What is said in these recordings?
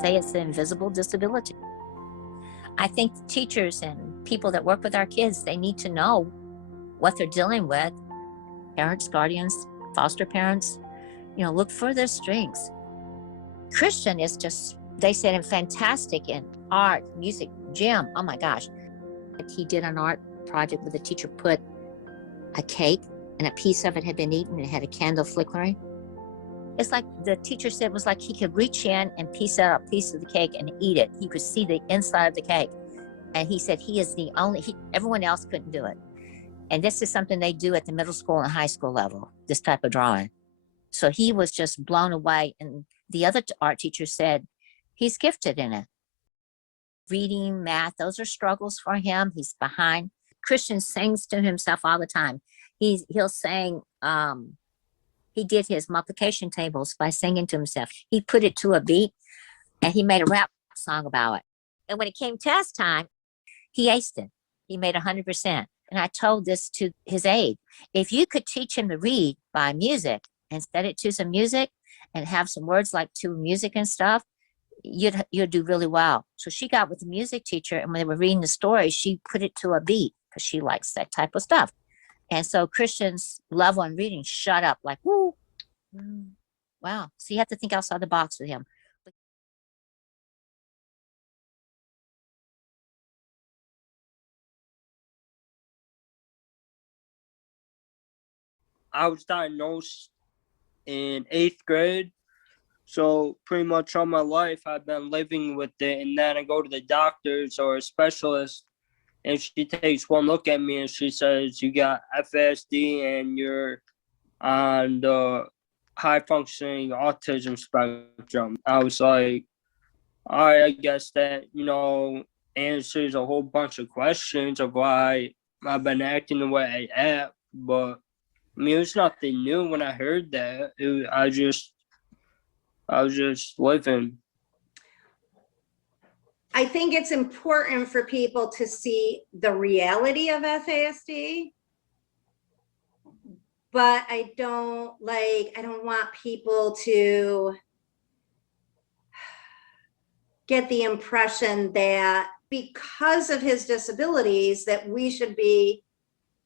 say it's an invisible disability. I think teachers and people that work with our kids, they need to know what they're dealing with. Parents, guardians, foster parents, look for their strengths. Christian is just, they said, him fantastic in art, music, gym. Oh my gosh. He did an art project where the teacher put a cake and a piece of it had been eaten and it had a candle flickering. It's like the teacher said, it was like he could reach in and piece out a piece of the cake and eat it. He could see the inside of the cake. And he said he is the only, everyone else couldn't do it. And this is something they do at the middle school and high school level, this type of drawing. So he was just blown away. And the other art teacher said, he's gifted in it. Reading, math, those are struggles for him. He's behind. Christian sings to himself all the time. He'll sing, he did his multiplication tables by singing to himself. He put it to a beat and he made a rap song about it. And when it came test time, he aced it. He made 100%. And I told this to his aide. If you could teach him to read by music and set it to some music and have some words like to music and stuff, you'd do really well. So she got with the music teacher, and when they were reading the story, she put it to a beat because she likes that type of stuff. And so Christian's love on reading shut up like, woo. Wow. So you have to think outside the box with him. I was diagnosed in 8th grade. So pretty much all my life I've been living with it, and then I go to the doctors or a specialist and she takes one look at me and she says, you got FASD and you're on the high functioning autism spectrum. I was like, all right, I guess that, answers a whole bunch of questions of why I've been acting the way I act. But I mean, it was nothing new when I heard that. I was just living. I think it's important for people to see the reality of FASD, but I don't want people to get the impression that because of his disabilities that we should be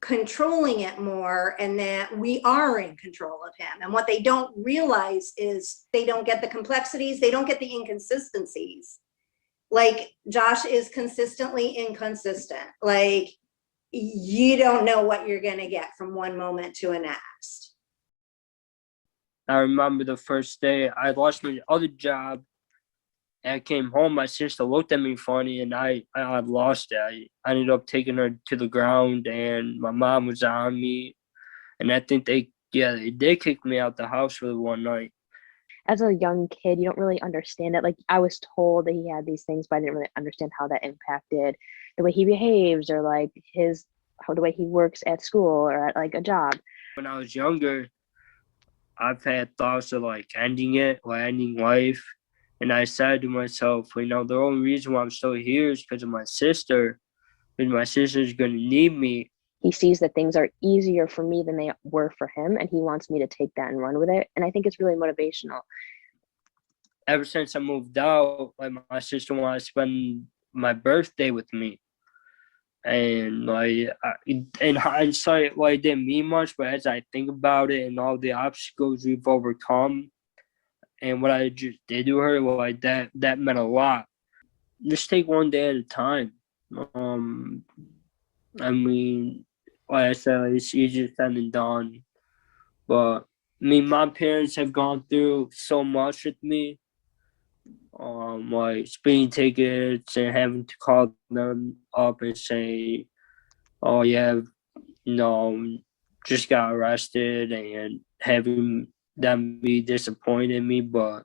controlling it more and that we are in control of him. And what they don't realize is they don't get the complexities, they don't get the inconsistencies. Like Josh is consistently inconsistent. Like you don't know what you're gonna get from one moment to the next. I remember the first day I lost my other job and I came home, my sister looked at me funny and I lost it. I ended up taking her to the ground and my mom was on me. And I think they kicked me out the house for the one night. As a young kid, you don't really understand it. Like I was told that he had these things, but I didn't really understand how that impacted the way he behaves or like the way he works at school or at like a job. When I was younger, I've had thoughts of like ending it or ending life. And I said to myself, the only reason why I'm still here is because of my sister. And my sister's going to need me. He sees that things are easier for me than they were for him, and he wants me to take that and run with it. And I think it's really motivational. Ever since I moved out, like my sister wanted to spend my birthday with me. And like in hindsight, it didn't mean much, but as I think about it and all the obstacles we've overcome and what I just did to her, that meant a lot. Just take one day at a time. I mean, like I said, it's easier said than done. But I mean, my parents have gone through so much with me. Like speeding tickets and having to call them up and say, oh yeah, just got arrested, and having them be disappointed in me. But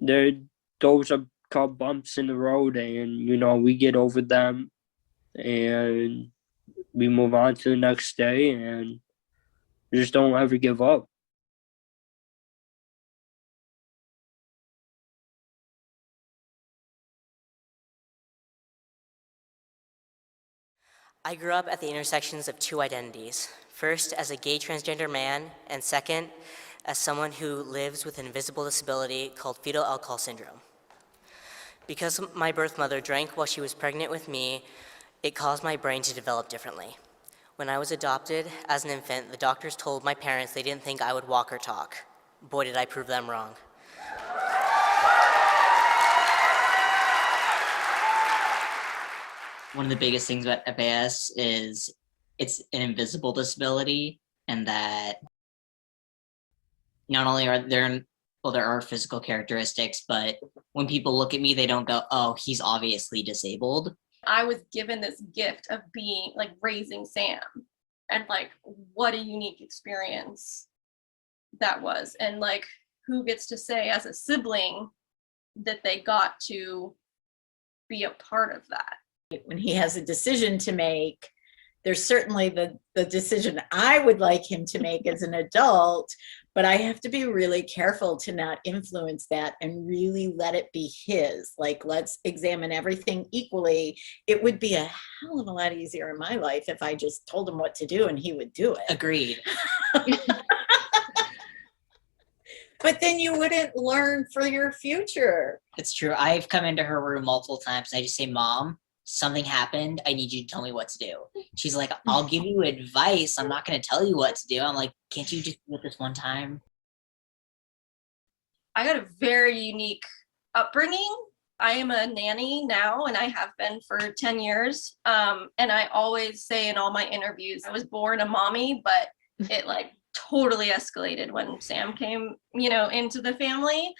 those are called bumps in the road, and we get over them and we move on to the next day and just don't ever give up. I grew up at the intersections of two identities. First, as a gay transgender man, and second, as someone who lives with an invisible disability called fetal alcohol syndrome. Because my birth mother drank while she was pregnant with me, it caused my brain to develop differently. When I was adopted as an infant, the doctors told my parents they didn't think I would walk or talk. Boy, did I prove them wrong. One of the biggest things about FAS is it's an invisible disability, and that not only are there, well, there are physical characteristics, but when people look at me, they don't go, oh, he's obviously disabled. I was given this gift of being like raising Sam, and like what a unique experience that was. And like, who gets to say as a sibling that they got to be a part of that? When he has a decision to make, there's certainly the decision I would like him to make as an adult, but I have to be really careful to not influence that and really let it be his. Like, let's examine everything equally. It would be a hell of a lot easier in my life if I just told him what to do and he would do it. Agreed. But then you wouldn't learn for your future. It's true. I've come into her room multiple times. And I just say, Mom, something happened. I need you to tell me what to do. She's like, I'll give you advice. I'm not going to tell you what to do. I'm like, can't you just do it this one time? I got a very unique upbringing. I am a nanny now, and I have been for 10 years. And I always say in all my interviews, I was born a mommy, but it like totally escalated when Sam came, into the family.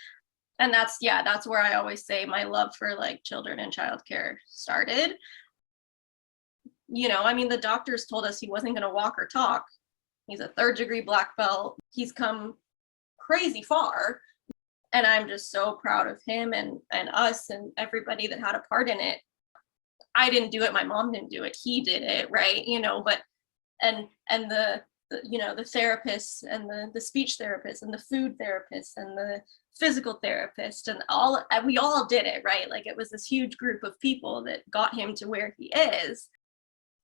And that's where I always say my love for like children and childcare started. The doctors told us he wasn't going to walk or talk. He's a 3rd-degree black belt. He's come crazy far. And I'm just so proud of him and us and everybody that had a part in it. I didn't do it. My mom didn't do it. He did it, right? But the therapists and the speech therapists and the food therapists and the physical therapist and we all did it, right? Like, it was this huge group of people that got him to where he is.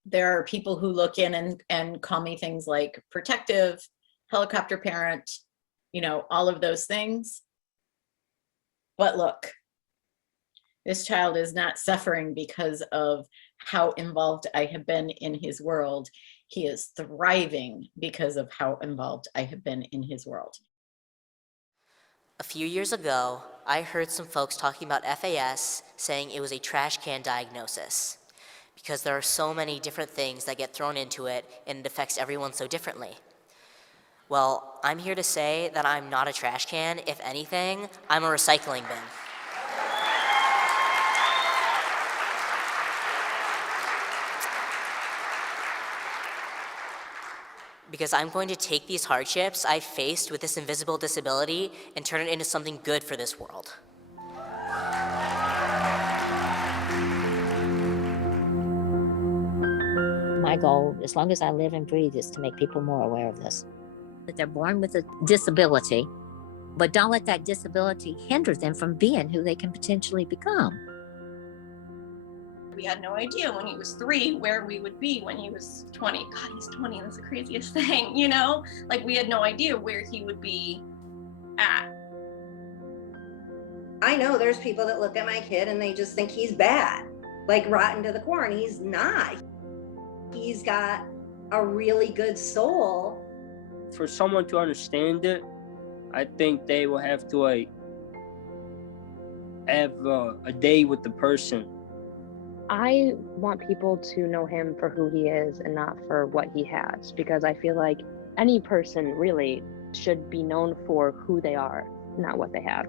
There are people who look in and call me things like protective, helicopter parent, all of those things. But look, this child is not suffering because of how involved I have been in his world. He is thriving because of how involved I have been in his world. A few years ago, I heard some folks talking about FAS saying it was a trash can diagnosis because there are so many different things that get thrown into it and it affects everyone so differently. Well, I'm here to say that I'm not a trash can. If anything, I'm a recycling bin. Because I'm going to take these hardships I've faced with this invisible disability and turn it into something good for this world. My goal, as long as I live and breathe, is to make people more aware of this. That they're born with a disability, but don't let that disability hinder them from being who they can potentially become. We had no idea when he was 3 where we would be when he was 20. God, he's 20. That's the craziest thing, Like, we had no idea where he would be at. I know there's people that look at my kid and they just think he's bad, like rotten to the core, and he's not. He's got a really good soul. For someone to understand it, I think they will have to have a day with the person. I want people to know him for who he is and not for what he has, because I feel like any person really should be known for who they are, not what they have.